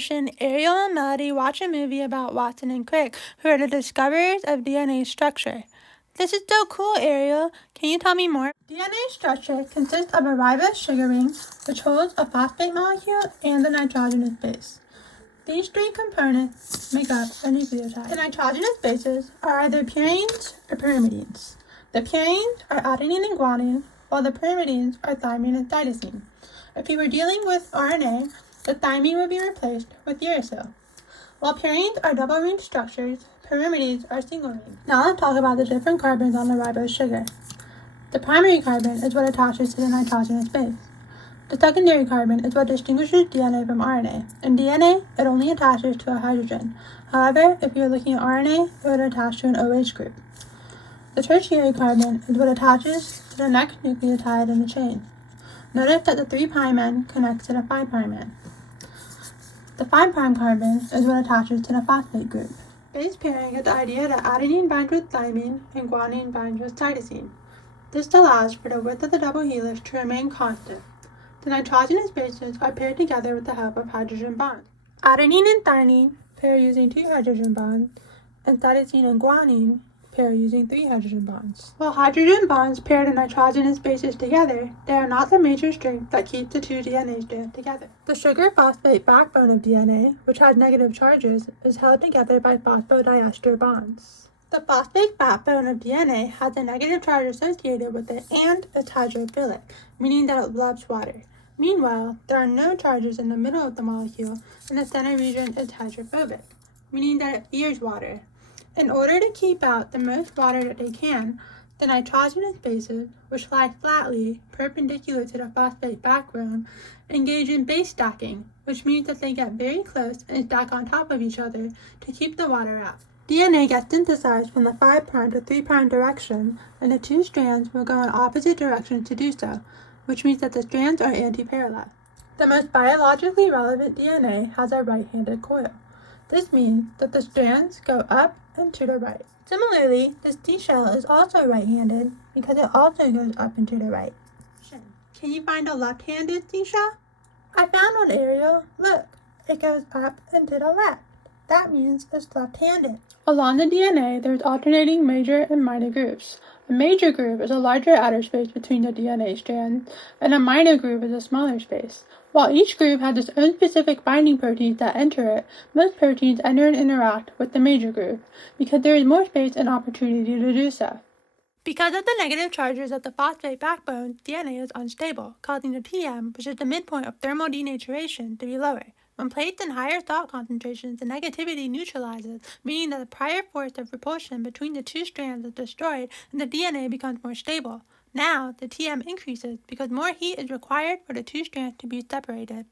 portion, Ariel and Melody watch a movie about Watson and Crick, who are the discoverers of DNA structure. This is so cool, Ariel. Can you tell me more? DNA structure consists of a ribose sugar ring, which holds a phosphate molecule and the nitrogenous base. These three components make up a nucleotide. The nitrogenous bases are either purines or pyrimidines. The purines are adenine and guanine, while the pyrimidines are thymine and cytosine. If you were dealing with RNA, the thymine would be replaced with uracil. While purines are double-ring structures, pyrimidines are single-ring. Now let's talk about the different carbons on the ribose sugar. The primary carbon is what attaches to the nitrogenous base. The secondary carbon is what distinguishes DNA from RNA. In DNA, it only attaches to a hydrogen. However, if you're looking at RNA, it would attach to an OH group. The tertiary carbon is what attaches to the next nucleotide in the chain. Notice that the 3' end connects to the 5' end. The 5' carbon is what attaches to the phosphate group. Base pairing is the idea that adenine binds with thymine and guanine binds with cytosine. This allows for the width of the double helix to remain constant. The nitrogenous bases are paired together with the help of hydrogen bonds. Adenine and thymine pair using 2 hydrogen bonds, and cytosine and guanine pair using 3 hydrogen bonds. While hydrogen bonds pair the nitrogenous bases together, they are not the major strength that keeps the two DNA strands together. The sugar-phosphate backbone of DNA, which has negative charges, is held together by phosphodiester bonds. The phosphate backbone of DNA has a negative charge associated with it and it's hydrophilic, meaning that it loves water. Meanwhile, there are no charges in the middle of the molecule, and the center region is hydrophobic, meaning that it fears water. In order to keep out the most water that they can, the nitrogenous bases, which lie flatly, perpendicular to the phosphate backbone, engage in base stacking, which means that they get very close and stack on top of each other to keep the water out. DNA gets synthesized from the 5' to 3' direction, and the two strands will go in opposite directions to do so, which means that the strands are anti-parallel. The most biologically relevant DNA has a right-handed coil. This means that the strands go up and to the right. Similarly, this seashell is also right-handed because it also goes up and to the right. Can you find a left-handed seashell? I found one, Ariel. Look, it goes up and to the left. That means it's left-handed. Along the DNA, there's alternating major and minor grooves. A major groove is a larger outer space between the DNA strands, and a minor groove is a smaller space. While each groove has its own specific binding proteins that enter it, most proteins enter and interact with the major groove, because there is more space and opportunity to do so. Because of the negative charges of the phosphate backbone, DNA is unstable, causing the TM, which is the midpoint of thermal denaturation, to be lower. When placed in higher salt concentrations, the negativity neutralizes, meaning that the prior force of repulsion between the two strands is destroyed and the DNA becomes more stable. Now, the TM increases because more heat is required for the two strands to be separated.